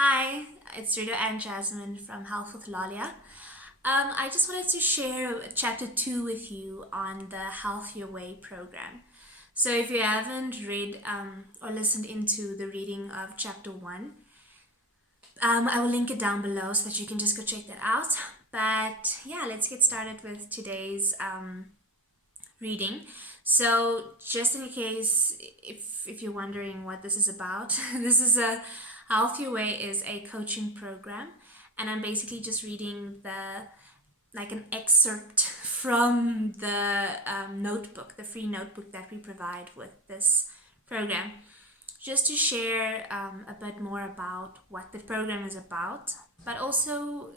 Hi, it's Rita and Jasmine from Health with Lalia. I just wanted to share chapter 2 with you on the Healthier Way program. So, if you haven't read or listened into the reading of chapter 1, I will link it down below so that you can just go check that out. But yeah, let's get started with today's reading. So, just in case if you're wondering what this is about, this is a Healthier Way is a coaching program, and I'm basically just reading an excerpt from the notebook, the free notebook that we provide with this program, just to share a bit more about what the program is about, but also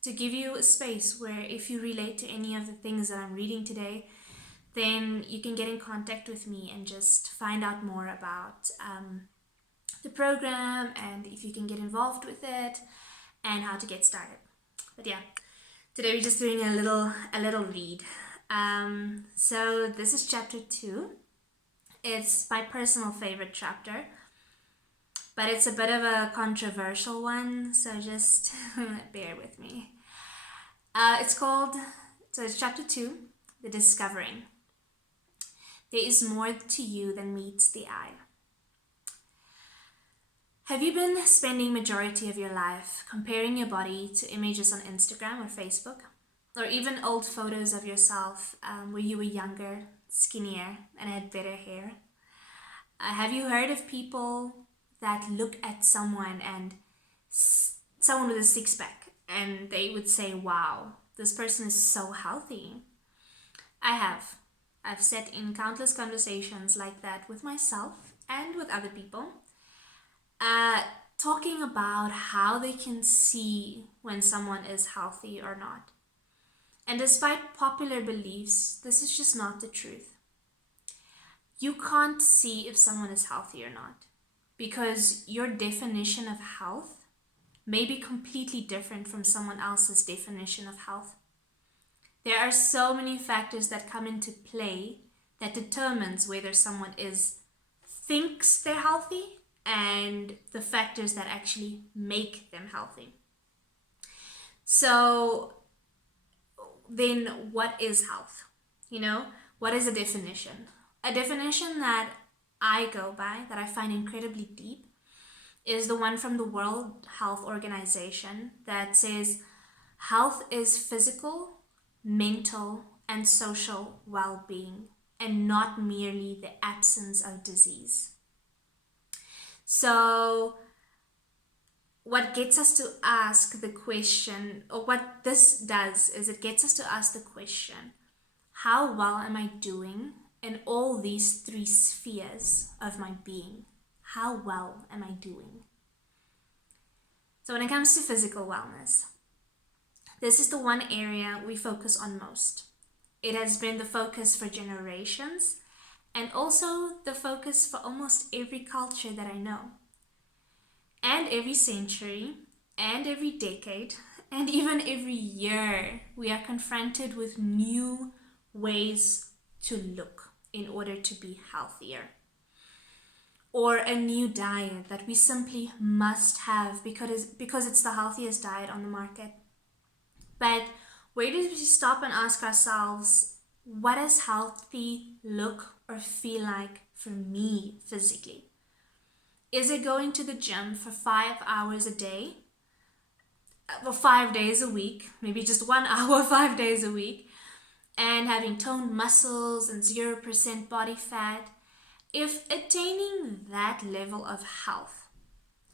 to give you a space where if you relate to any of the things that I'm reading today, then you can get in contact with me and just find out more about the program and if you can get involved with it and how to get started. But yeah, today we're just doing a little read. So this is chapter 2. It's my personal favorite chapter, but it's a bit of a controversial one, so just bear with me. It's chapter 2, The Discovering. There is more to you than meets the eye. Have you been spending majority of your life comparing your body to images on Instagram or Facebook? Or even old photos of yourself where you were younger, skinnier, and had better hair? Have you heard of people that look at someone someone with a six-pack and they would say, wow, this person is so healthy? I have. I've sat in countless conversations like that with myself and with other people, talking about how they can see when someone is healthy or not. And despite popular beliefs, this is just not the truth. You can't see if someone is healthy or not because your definition of health may be completely different from someone else's definition of health. There are so many factors that come into play that determines whether someone thinks they're healthy and the factors that actually make them healthy. So then what is health? What is a definition? A definition that I go by, that I find incredibly deep, is the one from the World Health Organization that says health is physical, mental, and social well-being, and not merely the absence of disease. So what gets us to ask the question, or what this does is it gets us to ask the question, how well am I doing in all these 3 spheres of my being? How well am I doing? So when it comes to physical wellness, this is the one area we focus on most. It has been the focus for generations and also the focus for almost every culture that I know. And every century, and every decade, and even every year, we are confronted with new ways to look in order to be healthier. Or a new diet that we simply must have because it's the healthiest diet on the market. But where do we stop and ask ourselves, what does healthy look or feel like for me physically? Is it going to the gym for 5 hours a day? Or 5 days a week, maybe just 1 hour, 5 days a week, and having toned muscles and 0% body fat? If attaining that level of health,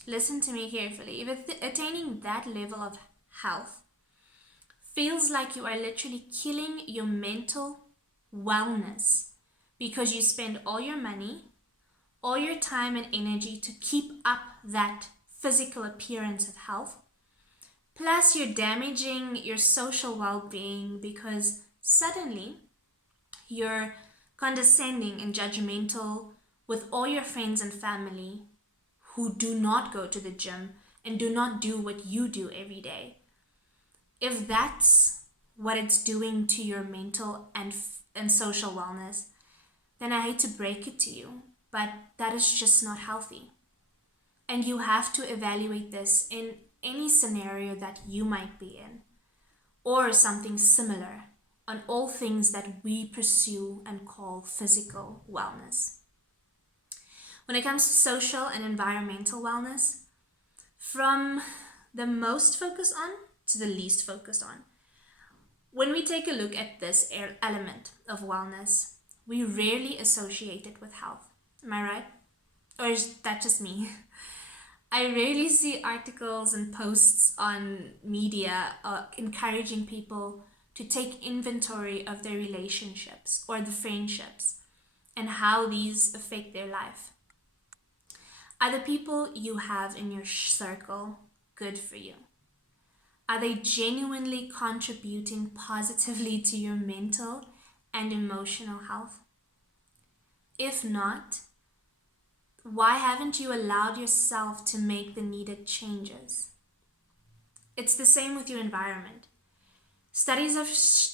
listen to me carefully, if attaining that level of health feels like you are literally killing your mental wellness because you spend all your money, all your time and energy to keep up that physical appearance of health, plus you're damaging your social well-being because suddenly you're condescending and judgmental with all your friends and family who do not go to the gym and do not do what you do every day. If that's what it's doing to your mental and social wellness, then I hate to break it to you, but that is just not healthy. And you have to evaluate this in any scenario that you might be in, or something similar, on all things that we pursue and call physical wellness. When it comes to social and environmental wellness, from the most focused on to the least focused on. When we take a look at this element of wellness, we rarely associate it with health. Am I right? Or is that just me? I rarely see articles and posts on media encouraging people to take inventory of their relationships or the friendships and how these affect their life. Are the people you have in your circle good for you? Are they genuinely contributing positively to your mental and emotional health? If not, why haven't you allowed yourself to make the needed changes? It's the same with your environment. Studies have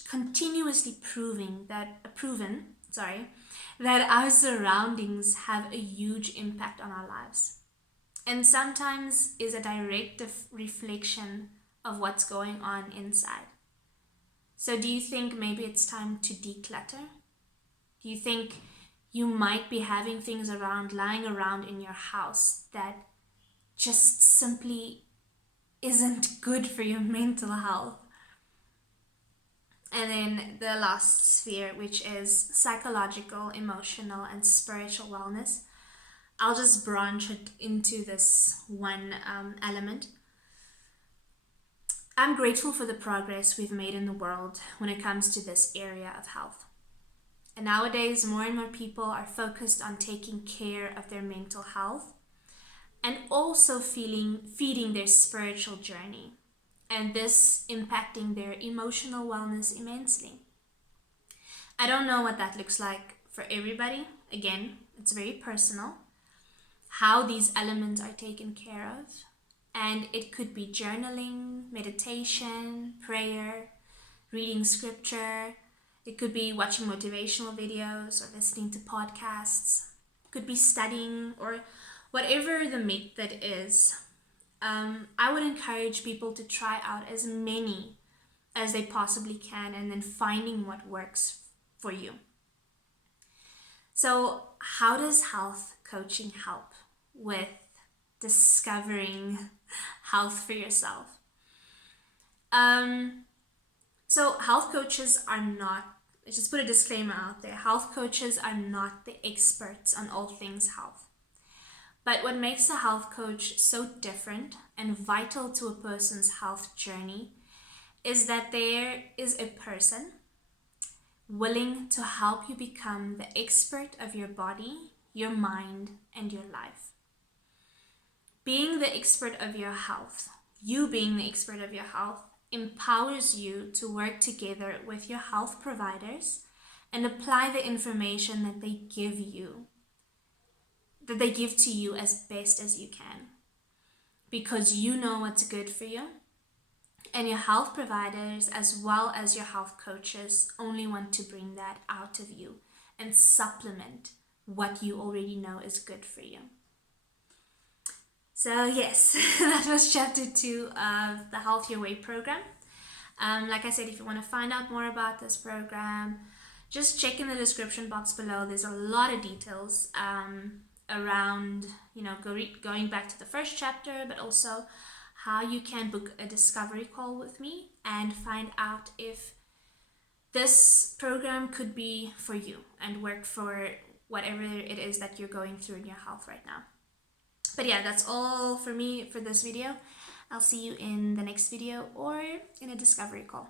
continuously proven that our surroundings have a huge impact on our lives, and sometimes is a direct reflection of what's going on inside. So do you think maybe it's time to declutter? Do you think you might be having things lying around in your house that just simply isn't good for your mental health? And then the last sphere, which is psychological, emotional, and spiritual wellness. I'll just branch it into this one element. I'm grateful for the progress we've made in the world when it comes to this area of health. And nowadays, more and more people are focused on taking care of their mental health and also feeding their spiritual journey, and this impacting their emotional wellness immensely. I don't know what that looks like for everybody. Again, it's very personal how these elements are taken care of. And it could be journaling, meditation, prayer, reading scripture. It could be watching motivational videos or listening to podcasts. It could be studying or whatever the method is. I would encourage people to try out as many as they possibly can and then finding what works for you. So how does health coaching help with discovering health for yourself? So health coaches are not, let's just put a disclaimer out there, health coaches are not the experts on all things health. But what makes a health coach so different and vital to a person's health journey is that there is a person willing to help you become the expert of your body, your mind, and your life. Being the expert of your health, you being the expert of your health, empowers you to work together with your health providers and apply the information that they give to you as best as you can. Because you know what's good for you, and your health providers as well as your health coaches only want to bring that out of you and supplement what you already know is good for you. So yes, that was chapter 2 of the Health Your Way program. Like I said, if you want to find out more about this program, just check in the description box below. There's a lot of details around, going back to the first chapter, but also how you can book a discovery call with me and find out if this program could be for you and work for whatever it is that you're going through in your health right now. But yeah, that's all for me for this video. I'll see you in the next video or in a discovery call.